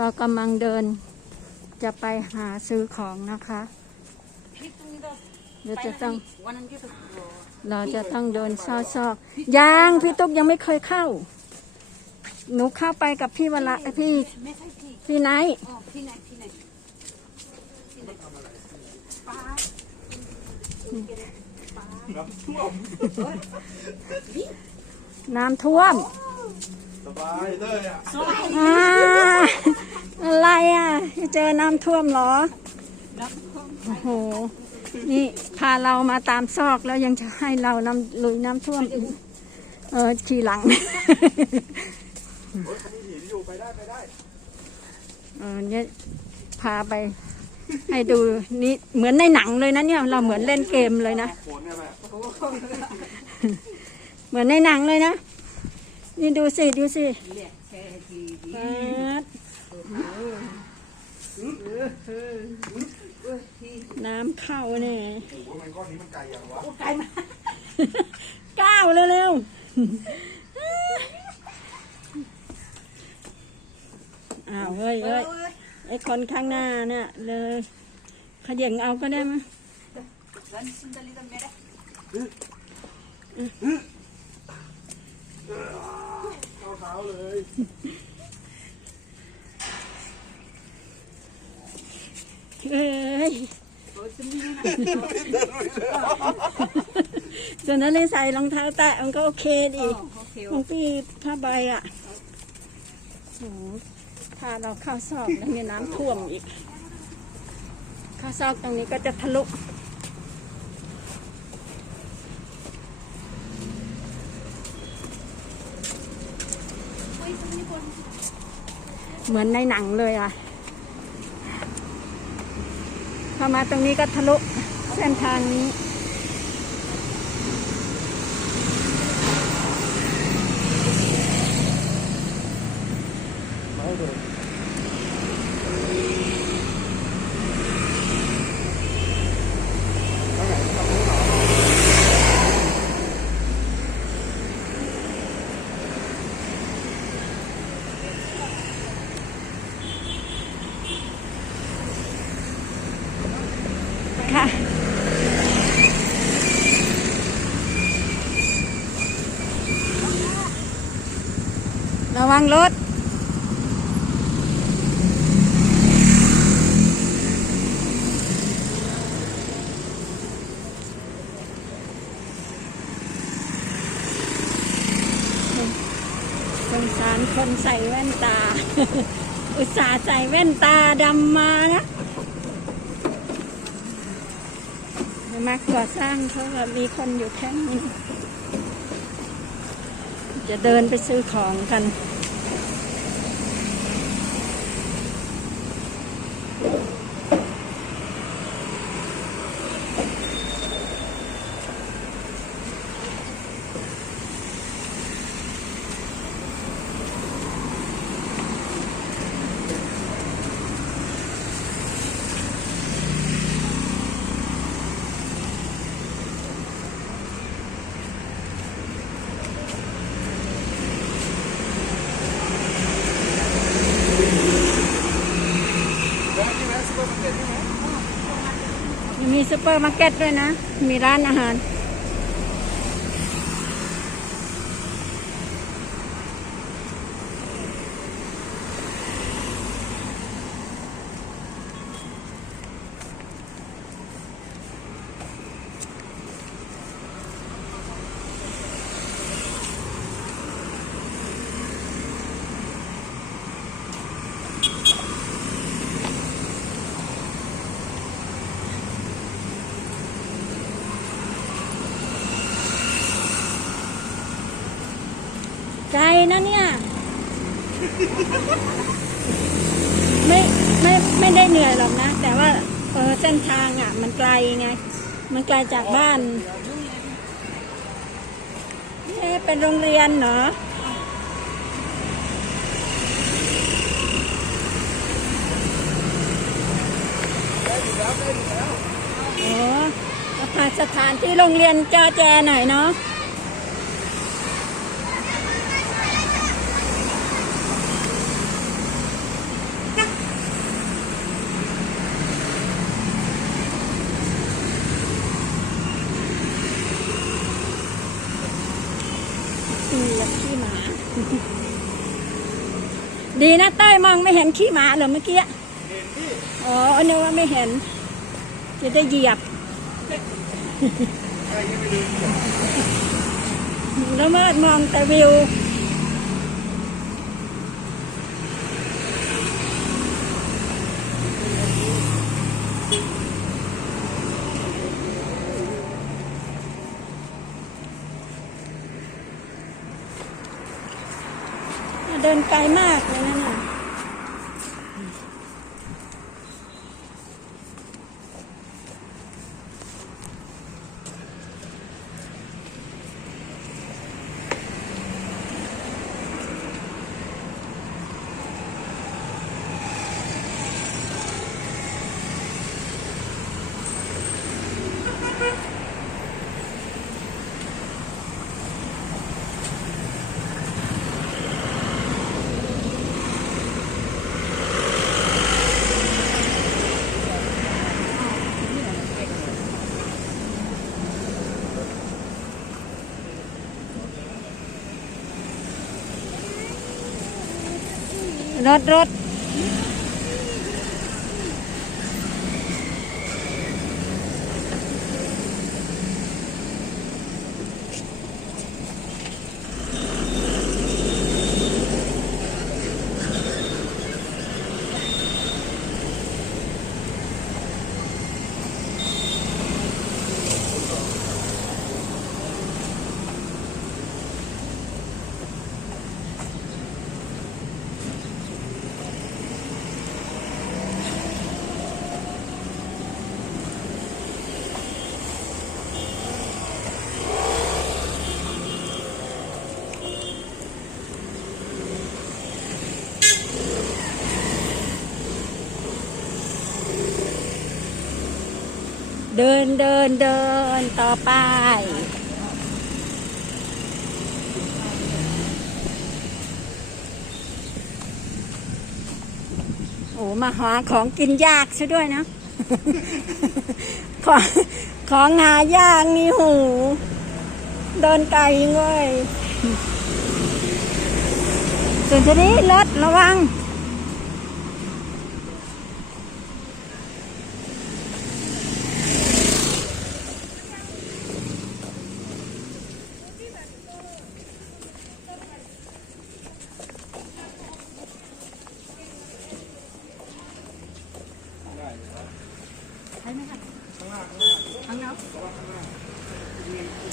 เรากำลังเดินจะไปหาซื้อของนะคะเดี๋ยวจะต้องเราจะต้องเดินซอกๆยังพี่ตุ๊กยังไม่เคยเข้า หนูเข้าไปกับพี่วละพี่พี่ไนท์อ๋อพี่ไหนพี่ไหนพี่ไหนป้าน้ำท่วม อะอ่าอะไรอะเจอน้ำท่วมเหรอโอ้โห นี่พาเรามาตามซอกแล้วยังจะให้เรานำลุยน้ำท่วมอีกเออทีหลังรถคันนี้หินอยู่ไปได้ไปได้เออเนี่ยพาไป ให้ดูนี่เหมือนในหนังเลยนะเนี่ย เราเหมือนเล่นเกมเลยนะโขนเนี่ยแม่เหมือนในหนังเลยนะ นี่ดูสิดูสิเรียกแค่ทีป๊าดน้ำเข้าเนี่ยโอ้โหมันก้อนนี้มันไกลอย่างวะไกลมากก้าวเร็วๆอ้าวเฮ้ยเฮ้ยไอคนข้างหน้าเนี่ยเลยขย่งเอาก็ได้มั้ย เมระเข้าเท้าเลยเอ้ยโอ้ยจะมีนะส่วนนั้นเลยใส่รองเท้าแตะมันก็โอเคดีโอเคของพี่ผ้าใบอะโอ้โหถ้าเราเข้าซอกแล้วมีน้ำท่วมอีก เข้าซอกตรงนี้ก็จะทะลุ เหมือนในหนังเลยอะพอมาตรงนี้ก็ทะลุเส้นทางนี้ วังรถ สงสารคนใส่แว่นตา อุตส่าห์ใส่แว่นตาดำมานะมาก่อสร้างเขาก็มีคนอยู่แค่นี้จะเดินไปซื้อของกัน แล้วนี่ไหมซุปเปอร์มาร์เก็ตนี่ไหม มีซูเปอร์มาร์เก็ตด้วยนะ มีร้านอาหาร ไกลนะเนี่ย ไม่ไม่ไม่ได้เหนื่อยหรอกนะ แต่ว่าเออเส้นทางอะ มันไกลไง มันไกลจากบ้านเอ๊เป็นโรงเรียนเหรอโอ้ผ่านสถานที่โรงเรียนจอแจหน่อยเนาะ ดีนะเต้ยมองไม่เห็นขี้หมาเหรอเมื่อกี้อ๋อนึกว่าไม่เห็น จะได้เหยียบแล้วเมื่อมองแต่วิว ดินไกลมากเลยนะ รถรถ เดินเดินเดินต่อไป โอ้มาหาของกินยากซะด้วยนะ ของของหายากนี่หู เดินไกลเว้ยส่วนทีนี้รถระวัง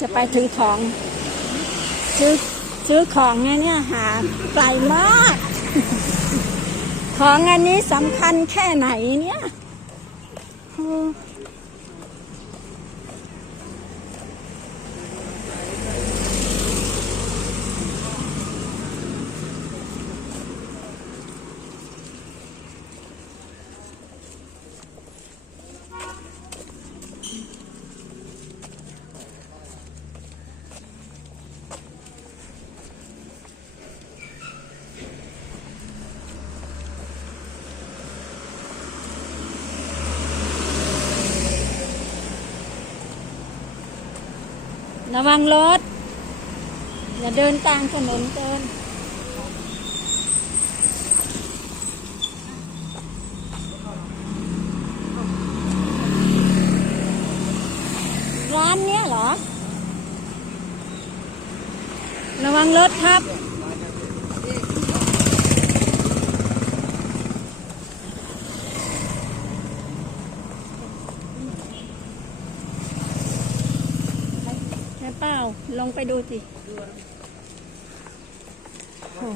จะไปถือของซื้อซื้อของไงเนี่ยหาไกลมาก ของอันนี้สำคัญแค่ไหนเนี่ย ระวังรถ อย่าเดินกลางถนนเกินร้านเนี้ยเหรอ ระวังรถครับ ใช่เป ลงไปดูสิโอ้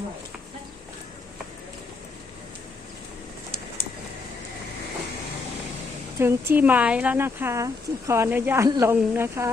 ถึงที่ไม้แล้วนะคะขออนุญาตลงนะคะ